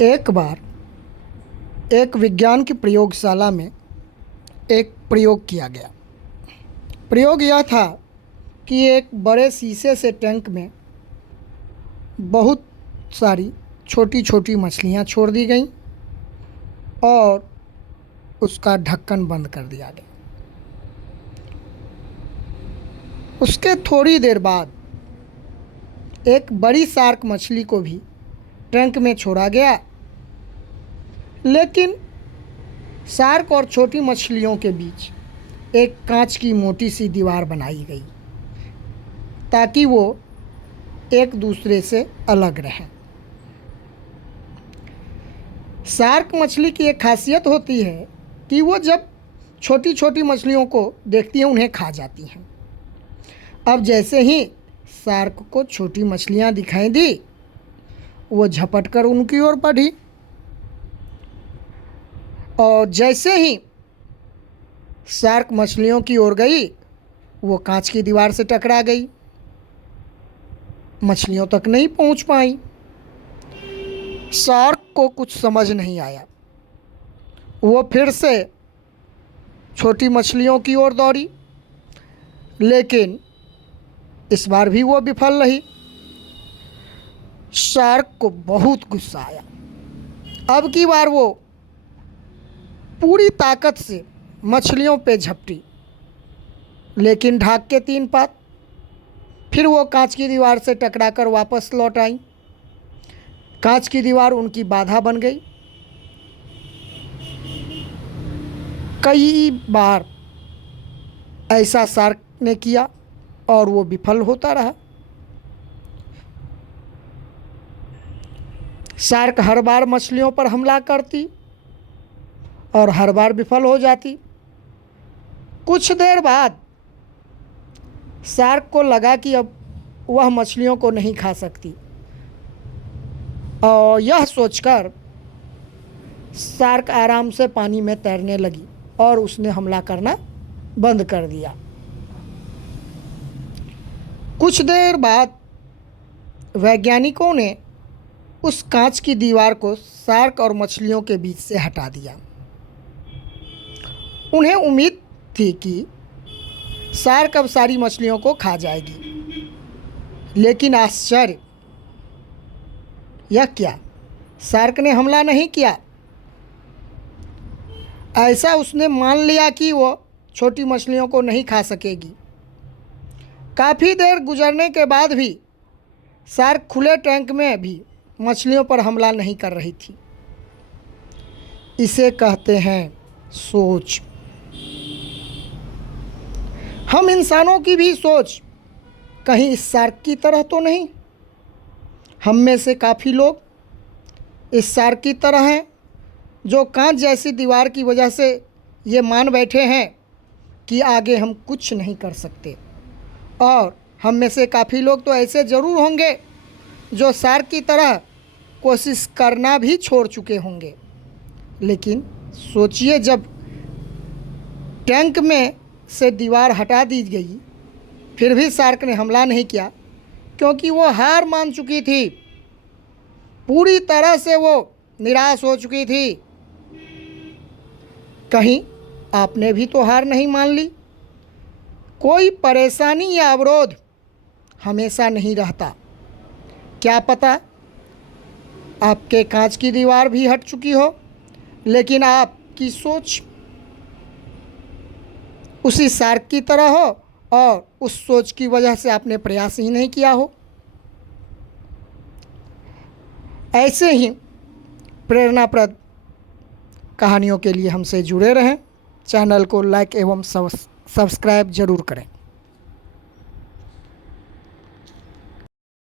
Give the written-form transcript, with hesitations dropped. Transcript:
एक बार एक विज्ञान की प्रयोगशाला में एक प्रयोग किया गया। प्रयोग यह था कि एक बड़े शीशे से टैंक में बहुत सारी छोटी छोटी मछलियां छोड़ दी गईं और उसका ढक्कन बंद कर दिया गया। उसके थोड़ी देर बाद एक बड़ी शार्क मछली को भी टैंक में छोड़ा गया, लेकिन शार्क और छोटी मछलियों के बीच एक कांच की मोटी सी दीवार बनाई गई ताकि वो एक दूसरे से अलग रहें। शार्क मछली की एक खासियत होती है कि वो जब छोटी छोटी मछलियों को देखती हैं उन्हें खा जाती हैं। अब जैसे ही शार्क को छोटी मछलियां दिखाई दी, वो झपट कर उनकी ओर बढ़ी और जैसे ही शार्क मछलियों की ओर गई, वो कांच की दीवार से टकरा गई, मछलियों तक नहीं पहुंच पाई। शार्क को कुछ समझ नहीं आया। वो फिर से छोटी मछलियों की ओर दौड़ी, लेकिन इस बार भी वो विफल रही। शार्क को बहुत गुस्सा आया। अब की बार वो पूरी ताकत से मछलियों पे झपटी, लेकिन ढाक के 3 पात। फिर वो कांच की दीवार से टकराकर वापस लौट आई। कांच की दीवार उनकी बाधा बन गई। कई बार ऐसा शार्क ने किया और वो विफल होता रहा। शार्क हर बार मछलियों पर हमला करती और हर बार विफल हो जाती। कुछ देर बाद शार्क को लगा कि अब वह मछलियों को नहीं खा सकती, और यह सोचकर शार्क आराम से पानी में तैरने लगी और उसने हमला करना बंद कर दिया। कुछ देर बाद वैज्ञानिकों ने उस कांच की दीवार को शार्क और मछलियों के बीच से हटा दिया। उन्हें उम्मीद थी कि शार्क अब सारी मछलियों को खा जाएगी, लेकिन आश्चर्य, यह क्या, शार्क ने हमला नहीं किया। ऐसा उसने मान लिया कि वो छोटी मछलियों को नहीं खा सकेगी। काफ़ी देर गुजरने के बाद भी शार्क खुले टैंक में भी मछलियों पर हमला नहीं कर रही थी। इसे कहते हैं सोच। हम इंसानों की भी सोच कहीं इस शार्क की तरह तो नहीं। हम में से काफ़ी लोग इस शार्क की तरह हैं, जो कांच जैसी दीवार की वजह से ये मान बैठे हैं कि आगे हम कुछ नहीं कर सकते। और हम में से काफ़ी लोग तो ऐसे ज़रूर होंगे जो शार्क की तरह कोशिश करना भी छोड़ चुके होंगे। लेकिन सोचिए, जब टैंक में से दीवार हटा दी गई फिर भी शार्क ने हमला नहीं किया, क्योंकि वो हार मान चुकी थी। पूरी तरह से वो निराश हो चुकी थी। कहीं आपने भी तो हार नहीं मान ली। कोई परेशानी या अवरोध हमेशा नहीं रहता। क्या पता आपके कांच की दीवार भी हट चुकी हो, लेकिन आपकी सोच उसी शार्क की तरह हो और उस सोच की वजह से आपने प्रयास ही नहीं किया हो। ऐसे ही प्रेरणाप्रद कहानियों के लिए हमसे जुड़े रहें। चैनल को लाइक एवं सब्सक्राइब जरूर करें।